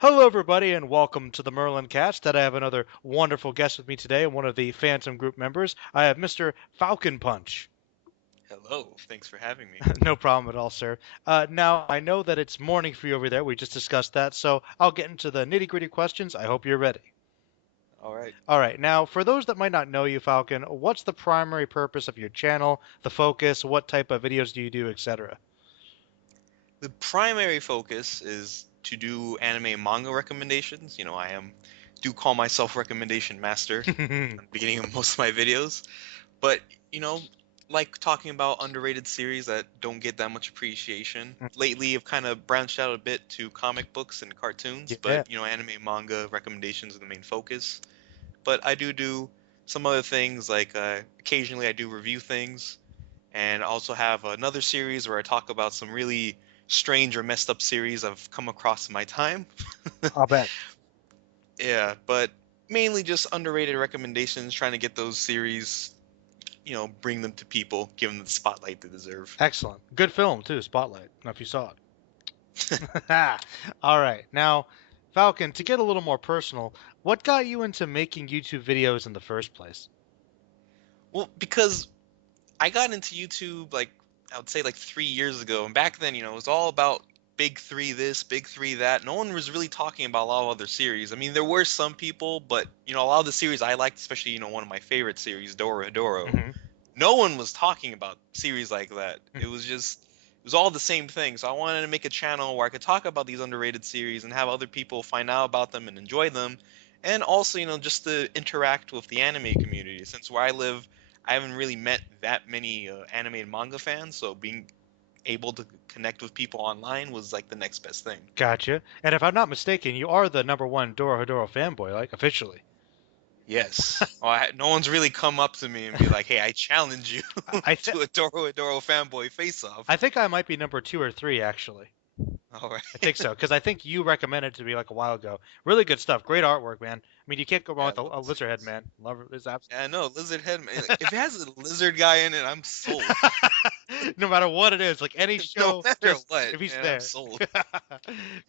Hello, everybody, and welcome to the MerlinCast. That I have another wonderful guest with me today, one of the Phantom Group members. I have Mr. Falcon Punch. Hello, thanks for having me. No problem at all, sir. Now, I know that it's morning for you over there. We just discussed that, so I'll get into the nitty-gritty questions. I hope you're ready. All right. All right, now, for those that might not know you, Falcon, what's the primary purpose of your channel, the focus, what type of videos do you do, etc.? The primary focus is to do anime and manga recommendations. I do call myself recommendation master at the beginning of most of my videos, but you know, like talking about underrated series that don't get that much appreciation. Lately, I've kind of branched out a bit to comic books and cartoons, Yeah, but anime and manga recommendations are the main focus. But I do some other things like occasionally I do review things and I also have another series where I talk about some really strange or messed up series I've come across in my time. I'll bet. Yeah, but mainly just underrated recommendations, trying to get those series, bring them to people, give them the spotlight they deserve. Excellent. Good film, too, Spotlight. I don't know if you saw it. All right. Now, Falcon, to get a little more personal, what got you into making YouTube videos in the first place? Well, because I got into YouTube like I would say like 3 years ago, and back then, it was all about big three this, big three that. No one was really talking about a lot of other series. I mean, there were some people, but a lot of the series I liked, especially one of my favorite series, Doro, Hmm. no one was talking about series like that. It was all the same thing. So I wanted to make a channel where I could talk about these underrated series and have other people find out about them and enjoy them. And also, just to interact with the anime community. Since where I live, I haven't really met that many anime and manga fans, so being able to connect with people online was like the next best thing. Gotcha. And if I'm not mistaken, you are the number one Doro Hedoro fanboy, like officially. Yes. Well, no one's really come up to me and be like, "Hey, I challenge you I th to a Doro fanboy face-off." I think I might be number two or three actually. All I right. think so because I think you recommended it to me like a while ago. Really good stuff. Great artwork, man. I mean, you can't go wrong Yeah, I with love a the lizard head, series. man. Love it. It's absolutely. Yeah, I know, lizard head man. Like, if it has a lizard guy in it, I'm sold. No matter what it is, like any No show, matter just what, if he's man, I'm there. sold.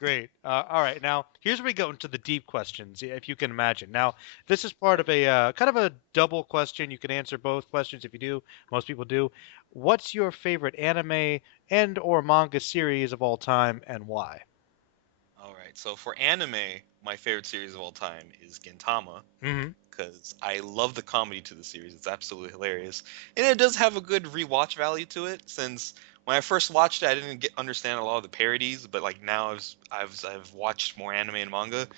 Great. All right. Now, here's where we go into the deep questions, if you can imagine. Now, this is part of a kind of a double question. You can answer both questions if you do. Most people do. What's your favorite anime and or manga series of all time, and why? All right, so for anime, my favorite series of all time is Gintama Hmm. because I love the comedy to the series. It's absolutely hilarious, and it does have a good rewatch value to it. Since when I first watched it, I didn't understand a lot of the parodies, but like now I've watched more anime and manga.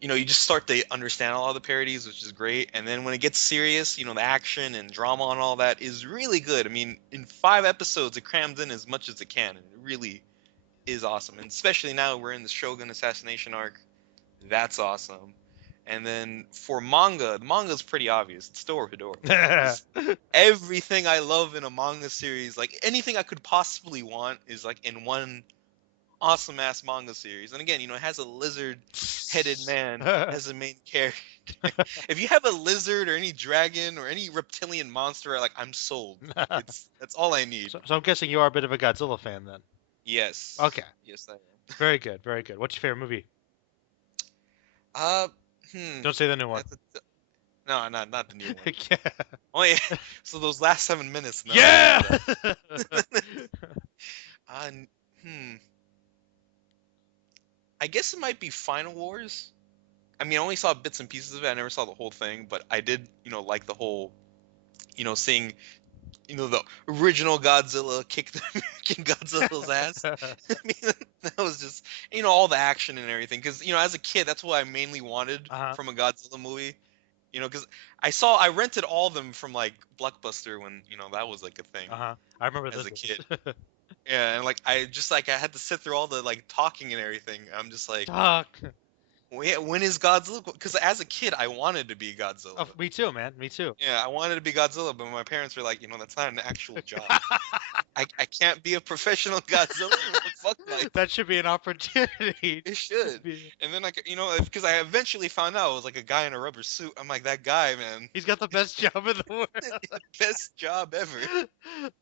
You just start to understand a lot of the parodies, which is great. And then when it gets serious, the action and drama and all that is really good. I mean, in 5 episodes, it crams in as much as it can, and it really is awesome. And especially now we're in the Shogun assassination arc. That's awesome. And then for manga, the manga is pretty obvious. It's Toradora because everything I love in a manga series, like anything I could possibly want, is like in one awesome ass manga series. And again, it has a lizard headed man as the main character. If you have a lizard or any dragon or any reptilian monster, like I'm sold. That's all I need. So I'm guessing you are a bit of a Godzilla fan then. Okay. Yes. Yes, I am. Very good. Very good. What's your favorite movie? Uh hmm. Don't say the new one. That's a, no, not the new one. Yeah. Oh yeah. So those last 7 minutes, no, I don't Yeah. do that. Uh, hmm. I guess it might be Final Wars. I mean, I only saw bits and pieces of it. I never saw the whole thing, but I did, like the whole, seeing, the original Godzilla kick the American Godzilla's ass. I mean, that was just, all the action and everything. Because, as a kid, that's what I mainly wanted Uh-huh. from a Godzilla movie. Because I rented all of them from like Blockbuster when, that was like a thing Uh-huh. I remember as those a days. kid. Yeah, and like I had to sit through all the like talking and everything. I'm just like, Talk. when is Godzilla? Because as a kid, I wanted to be Oh, Godzilla. me too, man. Me too. Yeah, I wanted to be Godzilla, but my parents were like, that's not an actual job. I can't be a professional Godzilla. Fuck life. That should be an opportunity. It should. And then like because I eventually found out it was like a guy in a rubber suit. I'm like, that guy, man, He's got the best job in the world. best job ever.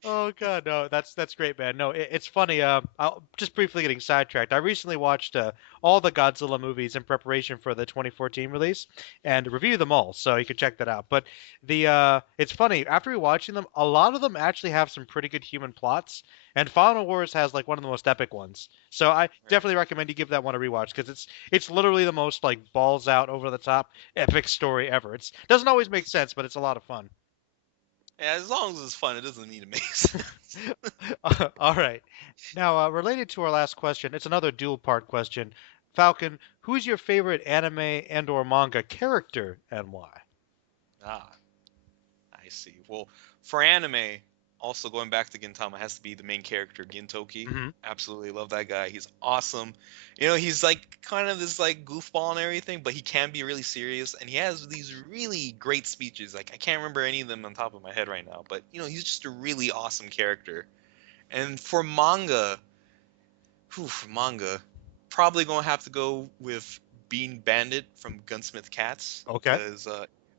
Oh God, no, that's great, man. No, it's funny. I'll just briefly getting sidetracked. I recently watched all the Godzilla movies in preparation for the 2014 release and review them all, so you can check that out. But it's funny, after rewatching them, a lot of them actually have some pretty good human plots, and Final Wars has like one of the most epic ones. So I Right. definitely recommend you give that one a rewatch because it's literally the most like balls out, over the top, epic story ever. It's doesn't always make sense, but it's a lot of fun. Yeah, as long as it's fun, it doesn't need to make sense. All right. Now, related to our last question, it's another dual part question. Falcon, who's your favorite anime and/or manga character and why? Ah, I see. Well, for anime, also going back to Gintama, has to be the main character, Gintoki. Hmm. Absolutely love that guy. He's awesome. You know, he's like kind of this like goofball and everything, but he can be really serious, and he has these really great speeches. Like I can't remember any of them on top of my head right now, but you know, he's just a really awesome character. And for manga, for manga, probably gonna have to go with Bean Bandit from Gunsmith Cats, Okay. because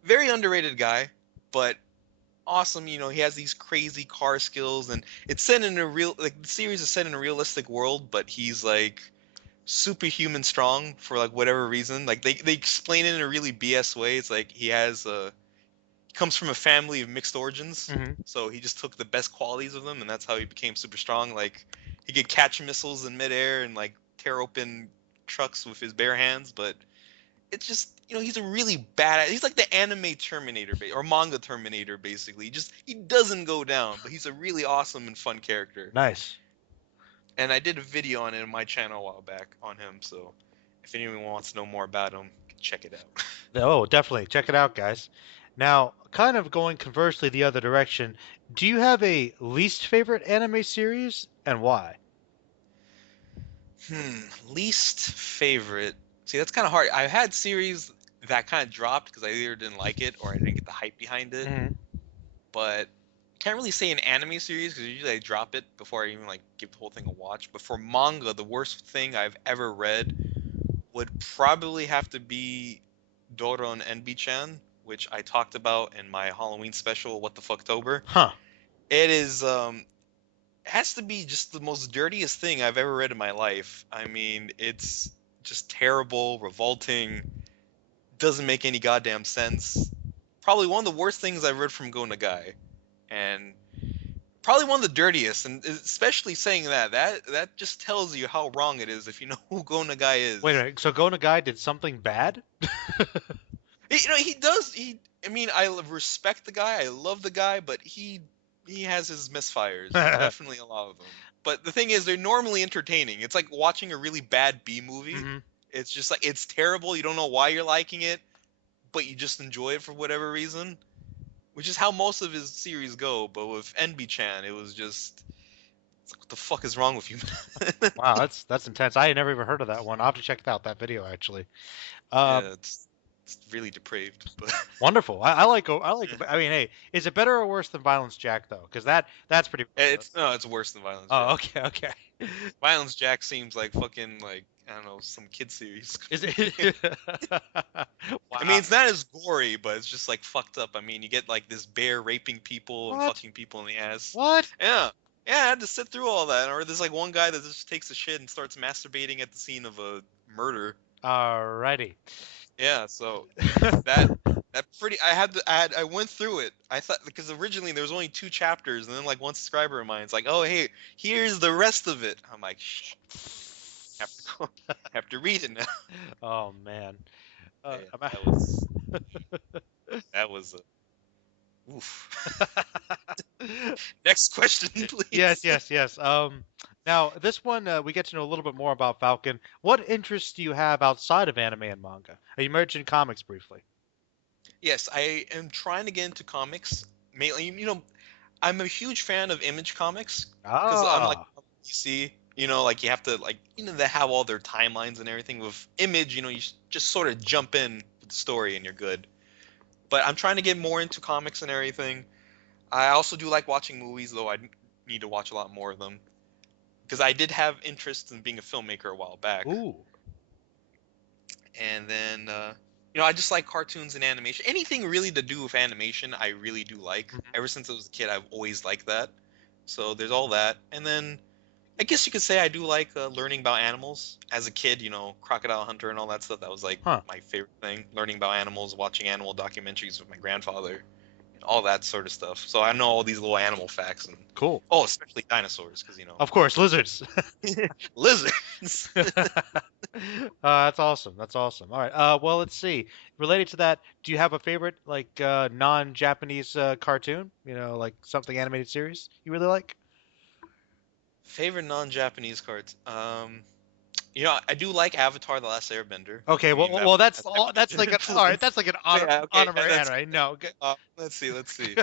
very underrated guy, but awesome. You know, he has these crazy car skills, and it's set in a real like the series is set in a realistic world, but he's like superhuman strong for like whatever reason. Like they explain it in a really BS way. It's like he comes from a family of mixed origins, Hmm. so he just took the best qualities of them, and that's how he became super strong. Like he could catch missiles in midair and like tear open trucks with his bare hands, but it's just he's a really bad. He's like the anime Terminator or manga Terminator basically. He doesn't go down, but he's a really awesome and fun character. Nice. And I did a video on it in my channel a while back on him, so if anyone wants to know more about him, check it out. Oh, definitely. Check it out, guys. Now, kind of going conversely the other direction, do you have a least favorite anime series and why? Least favorite. See, that's kind of hard. I've had series that kind of dropped because I either didn't like it or I didn't get the hype behind it. Hmm. But can't really say an anime series because usually I drop it before I even like give the whole thing a watch. But for manga, the worst thing I've ever read would probably have to be Doron Enbi-chan, which I talked about in my Halloween special, What the Fucktober. Huh. It is has to be just the most dirtiest thing I've ever read in my life. I mean, it's just terrible, revolting, doesn't make any goddamn sense. Probably one of the worst things I've read from Go Nagai, and probably one of the dirtiest. And especially saying that just tells you how wrong it is if you know who Go Nagai Wait a is. minute. So Go Nagai did something bad? He does. I mean, I respect the guy. I love the guy, but he has his misfires. Definitely a lot of them. But the thing is, they're normally entertaining. It's like watching a really bad B movie. Hmm. It's just like it's terrible. You don't know why you're liking it, but you just enjoy it for whatever reason. Which is how most of his series go. But with NB-chan, it was just it's like, what the fuck is wrong with you, man? Wow, that's intense. I had never even heard of that one. I'll have to check out that video actually. Uh, Yeah, it's really depraved. But Wonderful. I like. I mean, hey, is it better or worse than Violence Jack though? Because that's pretty it's ridiculous. no, it's worse than Violence Oh, Jack. okay, okay. Violence Jack seems like fucking like I don't know some kid series. Is it? I mean, Wow. it's not as gory, but it's just like fucked up. I mean, you get like this bear raping people and What? fucking people in the ass. What? Yeah, yeah, I had to sit through all that. Or there's like one guy that just takes a shit and starts masturbating at the scene of a murder. Alrighty. Yeah, so that I went through it. I thought because originally there was only 2 chapters, and then like one subscriber of mine's like, oh hey, here's the rest of it. I'm like, shit, have to go, have to read it now. Oh man. Yeah, I'm that was oof. Next question, Yes, please. yes, yes. Now this one we get to know a little bit more about Falcon. What interests do you have outside of anime and manga? You mentioned comics briefly. Yes, I am trying to get into comics. Mainly, I'm a huge fan of Image Comics because unlike Ah. DC, like you have to like they have all their timelines and everything. With Image, you just sort of jump in with the story and you're good. But I'm trying to get more into comics and everything. I also do like watching movies, though I need to watch a lot more of them because I did have interest in being a filmmaker a while back. Ooh. And then I just like cartoons and animation. Anything really to do with animation, I really do like. Mhm. Ever since I was a kid, I've always liked that. So there's all that. And then I guess you could say I do like learning about animals. As a kid, Crocodile Hunter and all that stuff. That was like Huh. my favorite thing. Learning about animals, watching animal documentaries with my grandfather, all that sort of stuff. So I know all these little animal facts and Cool. especially dinosaurs, because Of course, lizards. lizards. That's awesome. That's awesome. All right. Well, let's see. Related to that, do you have a favorite like non-Japanese cartoon? Like something animated series you really like? Favorite non-Japanese cards. I do like Avatar: The Last Airbender. Okay. I Well, mean, well, that well, that's that's all. That's like definitely an all right. influence. That's like an Yeah, okay, honorary that's anime. No. let's see, let's see.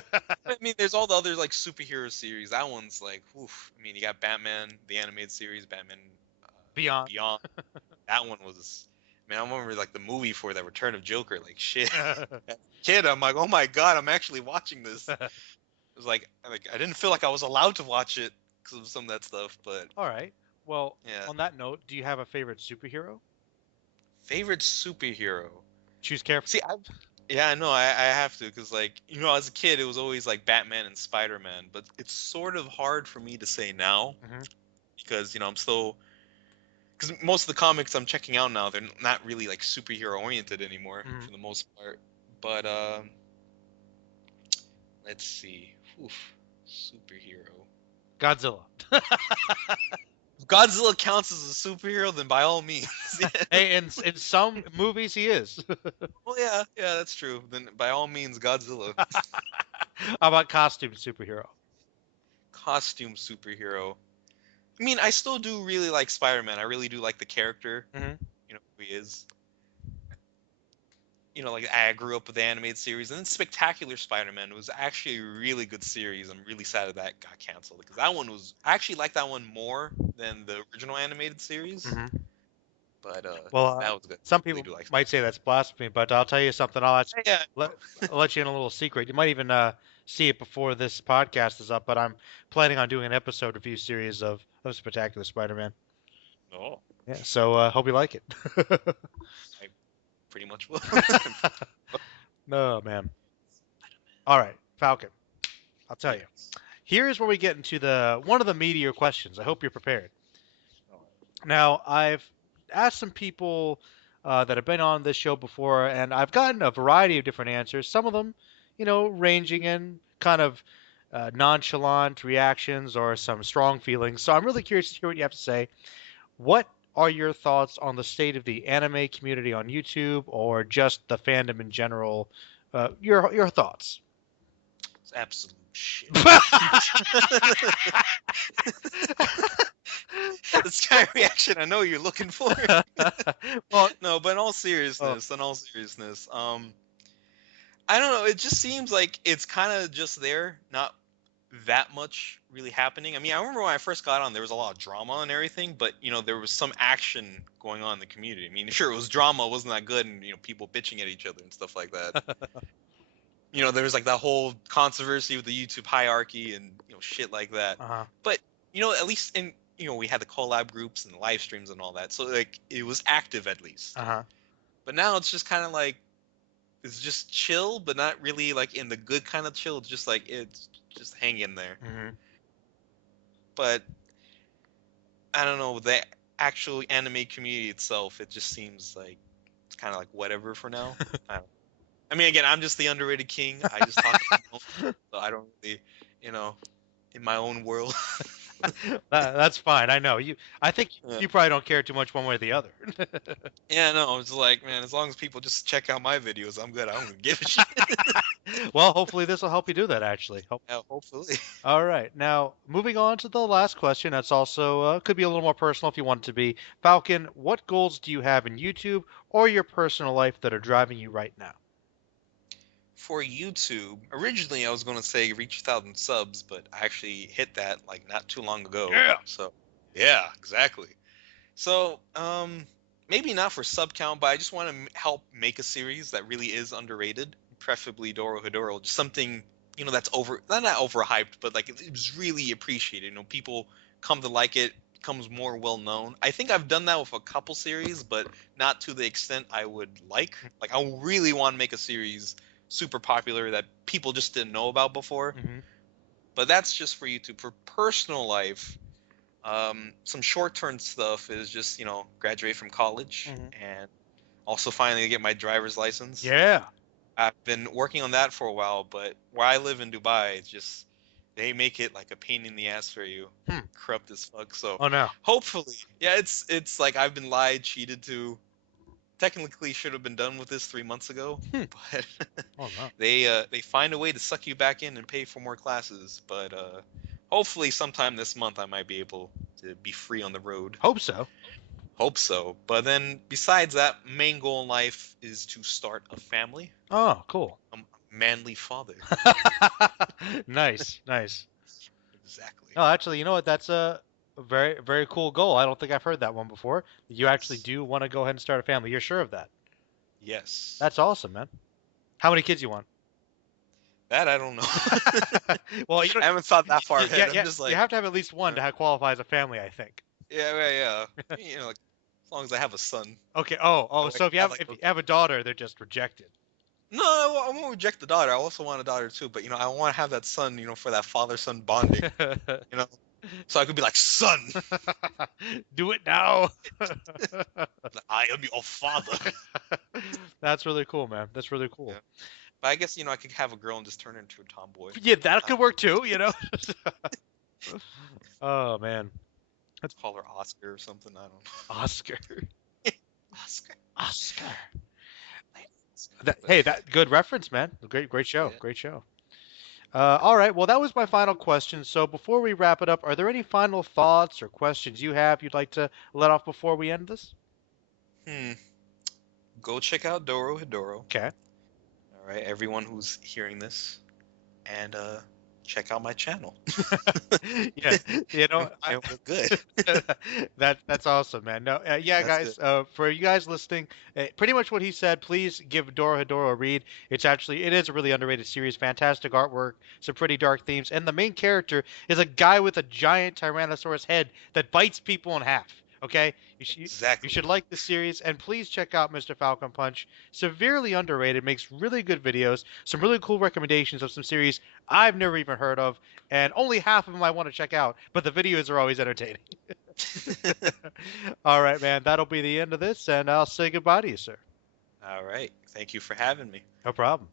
I mean, there's all the other like superhero series. That one's like, oof. I mean, you got Batman, the animated series, Batman Beyond. Beyond. That one was, man, I remember like the movie for that Return of Joker. Like shit, as a kid, I'm like, oh my god, I'm actually watching this. It was like I didn't feel like I was allowed to watch it because of some of that stuff, but All right. Well, yeah. on that note, do you have a favorite superhero? Favorite superhero. Choose carefully. See, yeah, I know. I have to because, like, as a kid, it was always like Batman and Spider Man. But it's sort of hard for me to say now Hmm. because I'm still because most of the comics I'm checking out now, they're not really like superhero oriented anymore Hmm. for the most part. But let's see. Oof, superhero. Godzilla. If Godzilla counts as a superhero, then by all means. Yeah. Hey, in some movies he is. Well, yeah, that's true. Then by all means, Godzilla. How about costume superhero? Costume superhero. I mean, I still do really like Spider-Man. I really do like the character, Hmm. who he is. Like I grew up with the animated series, and then Spectacular Spider-Man was actually a really good series. I'm really sad that got canceled because that one was I actually like that one more than the original animated series. Hmm. But Well, that was good. some I really people do like might say that's blasphemy, but I'll tell you something. Yeah. Let, I'll let you in a little secret. You might even see it before this podcast is up, but I'm planning on doing an episode review series of Spectacular Spider-Man. No, Yeah, so hope you like it. I pretty much will. No, man. All right, Falcon. I'll tell you. Yes. Here's where we get into the one of the meatier questions. I hope you're prepared. Oh, Now, I've asked some people that have been on this show before, and I've gotten a variety of different answers. Some of them, ranging in kind of nonchalant reactions or some strong feelings. So I'm really curious to hear what you have to say. What are your thoughts on the state of the anime community on YouTube or just the fandom in general? Your thoughts. it's absolute shit. This kind of reaction I know you're looking for. Well, No, but oh, in all seriousness, I don't know. It just seems like it's kind of just there, not that much really happening. I mean, I remember when I first got on, there was a lot of drama and everything, but there was some action going on in the community. I mean, sure, it was drama, it wasn't that good, and people bitching at each other and stuff like that. There was like that whole controversy with the YouTube hierarchy and shit like that. uh-huh, But at least in we had the collab groups and the live streams and all that, so like it was active at least. uh-huh. But now it's just kind of like it's just chill, but not really like in the good kind of chill. It's just like it's just hang in there. Hmm. But I don't know the actual anime community itself. It just seems like it's kind of like whatever for now. I mean, again, I'm just the underrated king. I just talk about my own, so I don't really, you know, in my own world. That's fine. I know you. I think Yeah. you probably don't care too much one way or the other. Yeah, no, it's like, man, as long as people just check out my videos, I'm good. I don't give a shit. Well, hopefully this will help you do that. Actually. Yeah, hopefully. All right. Now, moving on to the last question. That's also could be a little more personal if you want it to be. Falcon, what goals do you have in YouTube or your personal life that are driving you right now? For YouTube, originally I was going to say reach 1,000 subs, but I actually hit that like not too long ago. Yeah. So, yeah, exactly. So, maybe not for sub count, but I just want to help make a series that really is underrated, preferably Doro Hedoro, just something that's not overhyped, but like it was really appreciated. People come to like it, becomes more well known. I think I've done that with a couple series, but not to the extent I would like. Like I really want to make a series super popular that people just didn't know about before. Hmm. But that's just for YouTube. For personal life, Some short-term stuff is just, graduate from college Hmm. and also finally get my driver's license. Yeah. I've been working on that for a while, but where I live in Dubai, it's just they make it like a pain in the ass for you, Hmm. corrupt as fuck. So Oh no. hopefully, yeah, it's like I've been lied, cheated to. Technically, should have been done with this 3 months ago, Hmm. but Oh no. they find a way to suck you back in and pay for more classes. But hopefully, sometime this month, I might be able to be free on the road. Hope so. Hope so. But then, besides that, main goal in life is to start a family. Oh, cool. I'm a manly father. Nice, nice. Exactly. No, actually, you know what? That's a very, very cool goal. I don't think I've heard that one before. You actually Yes. do want to go ahead and start a family. You're sure of that? Yes. That's awesome, man. How many kids you want? That I don't know. Well, you I don't. haven't thought that far Yeah, ahead. I'm yeah. just You like, have to have at least one uh, to qualify as a family, I think. yeah, yeah, yeah. Like, as long as I have a son. Okay. Oh, oh. That way So if you I have have like if you have a daughter, they're just rejected. no, I won't reject the daughter. I also want a daughter too, but I want to have that son, for that father-son bonding, you know. So I could be like, son, Do it now. I am your father. That's really cool, man. That's really Yeah. cool. But I guess I could have a girl and just turn her into a tomboy. Yeah, that I could don't work too, you know. Oh man, that's call her Oscar or something. I don't know. Oscar. Oscar. Oscar. But, Hey, that good reference, man. Great, great show. yeah. Great show. All right. Well, that was my final question. So before we wrap it up, are there any final thoughts or questions you have you'd like to let off before we end this? Hmm. Go check out Doro Hidoro. Okay. All right, everyone who's hearing this, and check out my channel. Yeah, you and, know, and we're good. that's awesome, man. No, yeah, That's good. guys, for you guys listening, pretty much what he said. Please give Dora Hedoro a read. It is a really underrated series. Fantastic artwork, some pretty dark themes, and the main character is a guy with a giant Tyrannosaurus head that bites people in half. Okay, you Exactly. should like the series, and please check out Mr. Falcon Punch. Severely underrated, makes really good videos, some really cool recommendations of some series I've never even heard of, and only half of them I want to check out, but the videos are always entertaining. All right, man, that'll be the end of this, and I'll say goodbye to you, sir. All right. Thank you for having me. No problem.